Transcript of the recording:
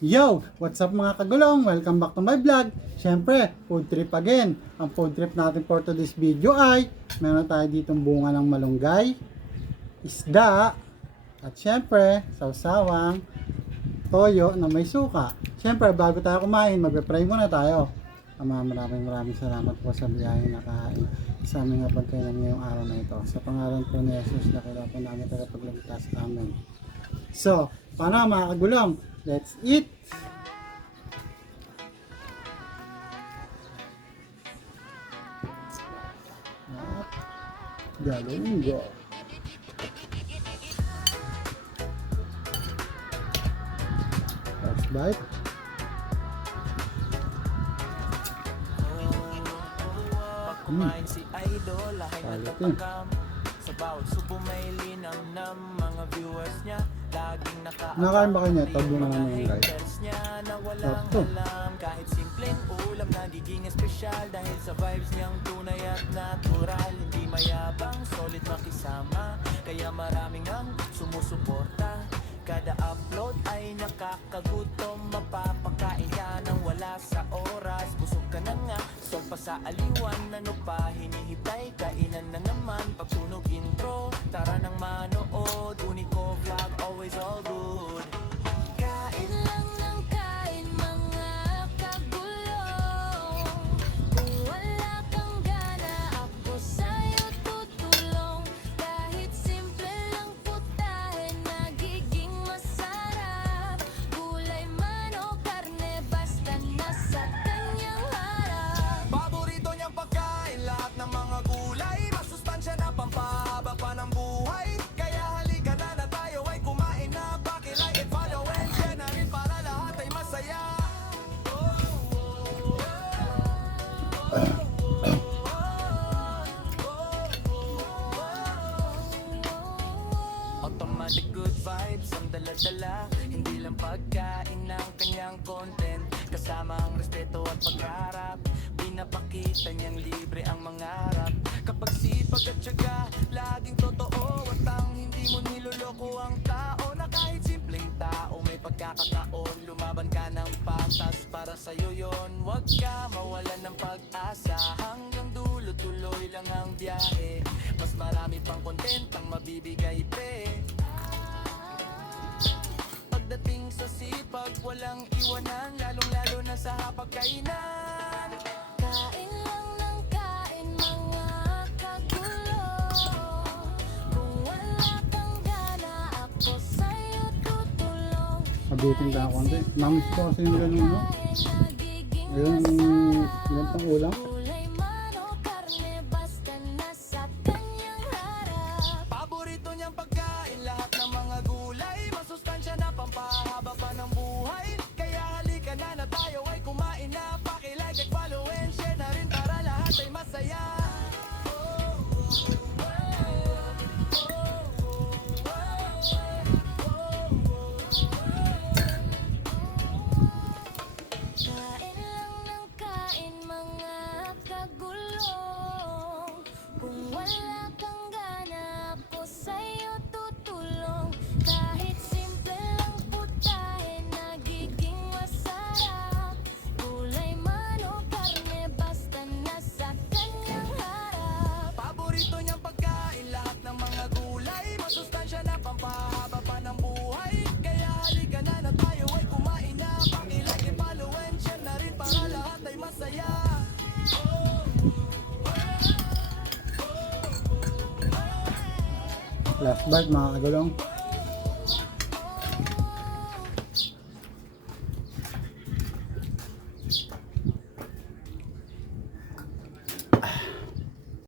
Yo! What's up mga kagulong? Welcome back to my vlog. Siyempre, food trip again. Ang food trip natin for today's video ay meron tayo ditong bunga ng malunggay, isda, at siyempre, sawsawang toyo na may suka. Siyempre, bago tayo kumain, magpe-pray muna tayo. Ama, maraming salamat po sa biyayang nakain sa aming pagkainan ngayong araw na ito. Sa pangalan po ni Jesus, nakilala po namin tagapagligtas. Amen. So, paano mga kagulong? Let's eat! Galunggo. First bite. Kumain si Idol, lahat ng Quality. tapakam. Sa bawat subo may linamnam, mga viewers niya laging Nakain ba kayo nito? Bunga ng malunggay. haters niya na walang Sarap to. alam. Kahit simpleng ulam, nagiging espesyal dahil sa vibes niyang tunay at natural. Hindi mayabang, solid makisama, kaya maraming ang sumusuporta. Kada upload ay nakakagutom, mapapakain ka nang wala sa oras. Busog ka na nga, sol pa sa aliwan, ano pa hinihintay, kainan na naman. Pagtunog intro, tara nang manood, Unico vlog, always all good. Kain lang ng kain mga kagulong. Kung wala kang gana, ako sa'yo tutulong. Kahit simple lang putahe, nagiging masarap. Gulay man o karne, basta nasa kanyang harap. Paborito niyang pagkain, lahat ng mga gulay, masustansya na pampahaba pa ng buhay. Kaya halika na tayo ay kumain na, pakilike and follow and share na rin para lahat ay masaya. Automatic good vibes ang dala-dala, hindi lang pagkain ng kanyang content. Kasama ang respeto at pagharap, pinapakita niyang libre ang mangarap. Kapag sipag at tiyaga, laging totoo, at ang hindi mo niloloko ang tao. Na kahit simpleng tao, may pagkakataon, lumaban ka ng patas, para sa'yo yon. Huwag ka mawalan ng pag-asa, hanggang dulo tuloy lang ang biyahe. Mas marami pang content ang mabibigay pe. Pagdating sa sipag, walang iwanan, lalong-lalo na sa hapagkainan. Kain lang ng kain mga kagulong. Kung wala kang gana, ako sa'yo tutulong. Mabiting ka ako konti. Namiss ko kasi yung ganun, no? Nagiging Ayun, masarap. ganitong ulam. Gulay man o karne, basta nasa kanyang harap. Paborito niyang pagkain, lahat ng mga gulay, masustansya na pampahaba pa ng buhay. Kaya halika na tayo ay kumain na, pakilike at follow and share na rin para lahat ay masaya. Kain lang ng kain mga kagulong. Kung wala kang gana, ako sa'yo tutulong. Kahit simple lang putahe, nagiging masarap. Gulay man o karne, basta nasa kanyang harap. Paborito niyang pagkain, lahat ng mga gulay, masustansya na pampahaba pa ng buhay. Kaya halika na tayo ay kumain na, pakilike and follow and share na rin para lahat ay masaya. Last bite mga kagulong.